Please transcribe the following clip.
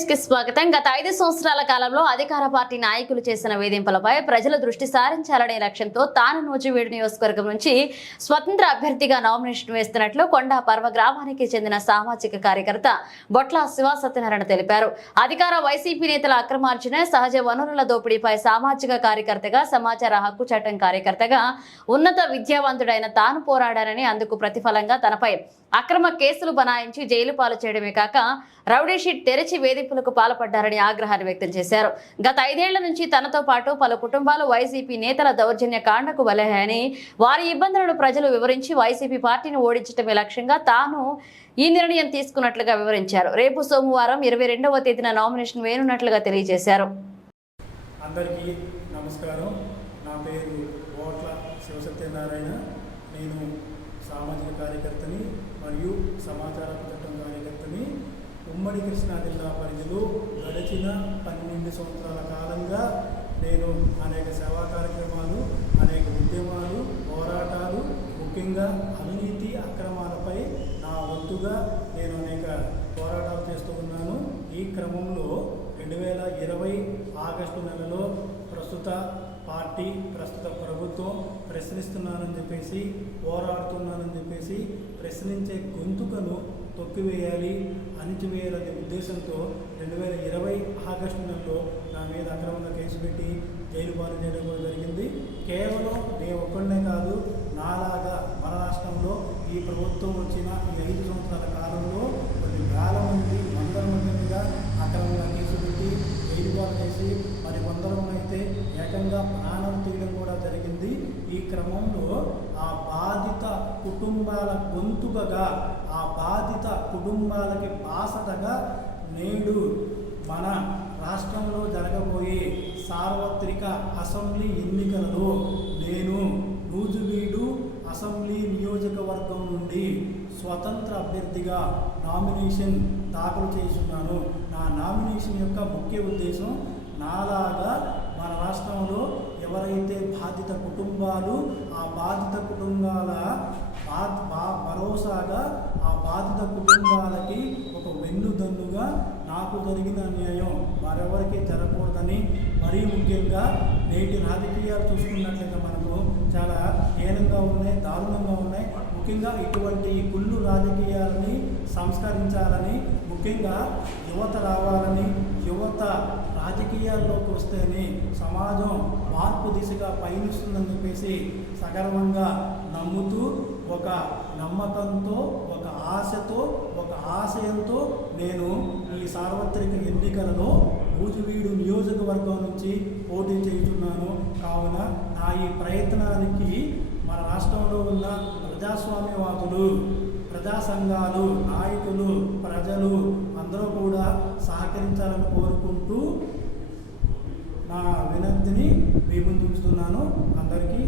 News కి స్వాగతం. గత 5 సంవత్సరాల కాలంలో అధికార పార్టీ నాయకులు చేసిన వేధింపులపై ప్రజల దృష్టి సారించాలనే లక్ష్యంతో తాను నూజివీడు నియోజకవర్గం నుంచి స్వతంత్ర అభ్యర్థిగా నామినేషన్ వేస్తున్నట్లు కొండ పర్వ గ్రామానికి చెందిన సామాజిక కార్యకర్త బొట్ల శివ సత్యనారాయణ తెలిపారు. అధికార వైసీపీ నేతల అక్రమార్జన, సహజ వనరుల దోపిడీపై సామాజిక కార్యకర్తగా, సమాచార హక్కు చట్టం కార్యకర్తగా ఉన్నత విద్యావంతుడైన తాను పోరాడారని, అందుకు ప్రతిఫలంగా తనపై అక్రమ కేసులు బనాయించి జైలు పాలు చేయడమే కాక రౌడీ షీట్ తెరిచి వేధింపులకు పాల్పడ్డారని ఆగ్రహాన్ని వ్యక్తం చేశారు. గత 5 ఏళ్ల నుంచి తనతో పాటు పలు కుటుంబాలు వైసీపీ నేతల దౌర్జన్య కాండకు బలయ్యాయని, వారి ఇబ్బందులను ప్రజలు వివరించి వైసీపీ పార్టీని ఓడించడమే లక్ష్యంగా తాను ఈ నిర్ణయం తీసుకున్నట్లుగా వివరించారు. రేపు సోమవారం 22వ తేదీన నామినేషన్ వేయనున్నట్లుగా తెలియజేశారు. అందరికీ నమస్కారం. నా పేరు బొట్ల శివ సత్యనారాయణ. నేను సామాజిక కార్యకర్తని మరియు సమాచార చట్టం కార్యకర్తని. ఉమ్మడి కృష్ణా జిల్లా పరిధిలో గడిచిన 12 సంవత్సరాల కాలంగా నేను అనేక సేవా కార్యక్రమాలు, అనేక ఉద్యమాలు, పోరాటాలు, ముఖ్యంగా అవినీతి అక్రమాలపై నా వంతుగా నేను అనేక పోరాటాలు చేస్తూ ఉన్నాను. ఈ క్రమంలో 2020 ఆగస్టు నెలలో ప్రస్తుత పార్టీ, ప్రస్తుత ప్రభుత్వం ప్రశ్నిస్తున్నానని చెప్పేసి, పోరాడుతున్నానని చెప్పేసి, ప్రశ్నించే గొంతుకను తొక్కివేయాలి, అణిచివేయాలనే ఉద్దేశంతో 2020 ఆగస్టు నెలలో నా మీద అక్రమంగా కేసు పెట్టి జైలు పాలు చేయడం కూడా జరిగింది. కేవలం నేను ఒక్కడనే కాదు, నాలాగా మన రాష్ట్రంలో ఈ ప్రభుత్వం వచ్చిన ఈ 5 సంవత్సరాల కాలంలో కొన్ని వేల మంది, వందల మంది మీద అక్రమంగా కేసు పెట్టి జైలు పాలు చేసి, మరి కొందరం అయితే ఏకంగా ప్రాణం తీయడం కూడా జరిగింది. ఈ క్రమంలో ఆ బాధిత కుటుంబాల గొంతుకగా, ఆ బాధిత కుటుంబాలకి బాసటగా నేడు మన రాష్ట్రంలో జరగబోయే సార్వత్రిక అసెంబ్లీ ఎన్నికలలో నేను నూజివీడు అసెంబ్లీ నియోజకవర్గం నుండి స్వతంత్ర అభ్యర్థిగా నామినేషన్ దాఖలు చేస్తున్నాను. నా నామినేషన్ యొక్క ముఖ్య ఉద్దేశం, నాలాగా మన రాష్ట్రంలో ఎవరైతే బాధిత కుటుంబాలు, ఆ బాధిత కుటుంబాల భరోసాగా, ఆ బాధిత కుటుంబాలకి ఒక వెన్నుదన్నుగా నాకు జరిగిన అన్యాయం మరెవరికి జరగకూడదని, మరీ ముఖ్యంగా నేటి రాజకీయాలు చూసుకున్నట్లయితే మనకు చాలా హీనంగా ఉన్నాయి, దారుణంగా ఉన్నాయి. ముఖ్యంగా ఇటువంటి కుళ్ళు రాజకీయాలని సంస్కరించాలని, ముఖ్యంగా యువత రావాలని, యువత రాజకీయాల్లోకి వస్తేనే సమాజం మార్పు దిశగా పయనిస్తుందని చెప్పేసి సగర్వంగా నమ్ముతూ, ఒక నమ్మకంతో, ఒక ఆశతో, ఒక ఆశయంతో నేను ఈ సార్వత్రిక ఎన్నికలలో నూజివీడు నియోజకవర్గం నుంచి పోటీ చేస్తున్నాను. కావున నా ఈ ప్రయత్నానికి మన రాష్ట్రంలో ఉన్న ప్రజాస్వామ్యవాదులు, ప్రజా సంఘాలు, నాయకులు, ప్రజలు అందరూ కూడా సహకరించాలని కోరుకుంటూ నా వినతిని మీ ముందు ఉంచుతున్నాను. అందరికీ